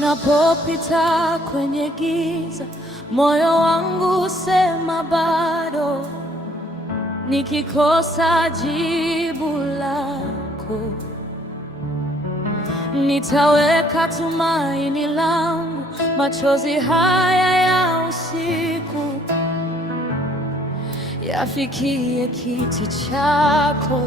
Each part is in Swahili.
Ninapopita kwenye giza, moyo wangu husema bado. Nikikosa jibu lako, nitaweka tumaini langu machozi haya ya usiku yafikie kiti chako.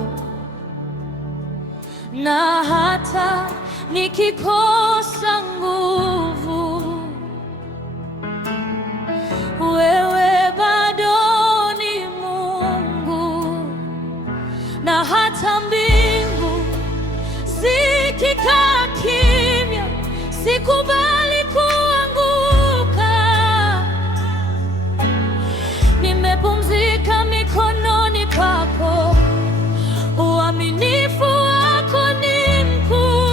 Na hata nikikosa nguvu, wewe bado ni Mungu. Na hata mbingu zikikaa kimya, sikubali kuanguka. Nimepumzika mikononi pako, uaminifu wako ni mkuu.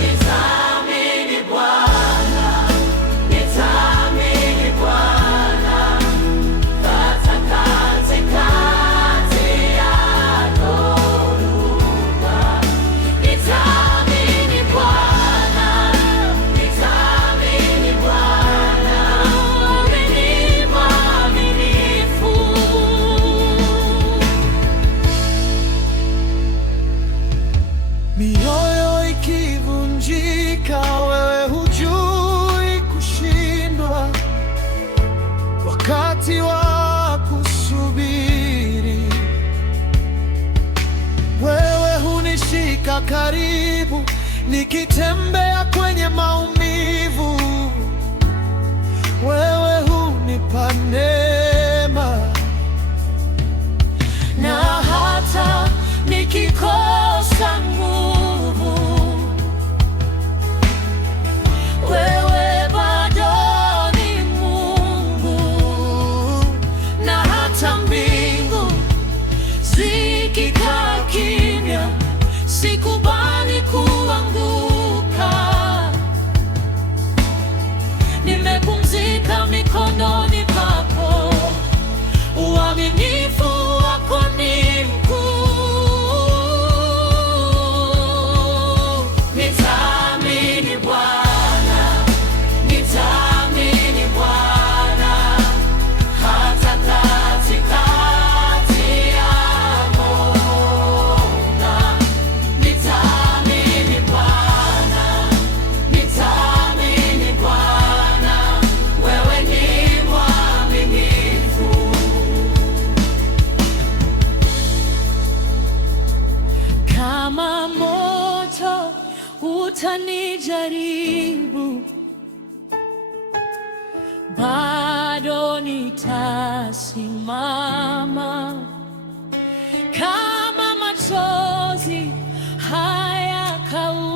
Nitaamini Bwana, nitaamini Bwana, hata katikati ya dhoruba. Nitaamini Bwana, nitaamini Bwana, wewe ni mwaminifu. Mioyo ikivunjika, wewe hujui kushindwa. Wakati wa kusubiri, wewe hunishika karibu, nikitembea kwenye maumivu. Wewe hunipa neema, Na hata nikikosa nguvu, wewe bado ni Mungu. Na hata mbingu zikikaa kimya, sikubali kuanguka. Nimepumzika mikononi pako, uaminifu wako ni mkuu. Nitaamini Bwana, nitaamini Bwana, hata katikati ya dhoruba. Nitaamini Bwana, nitaamini Bwana, wewe ni mwaminifu. Kama moto utanijaribu, bado nitasimama. Kama machozi hayakauki,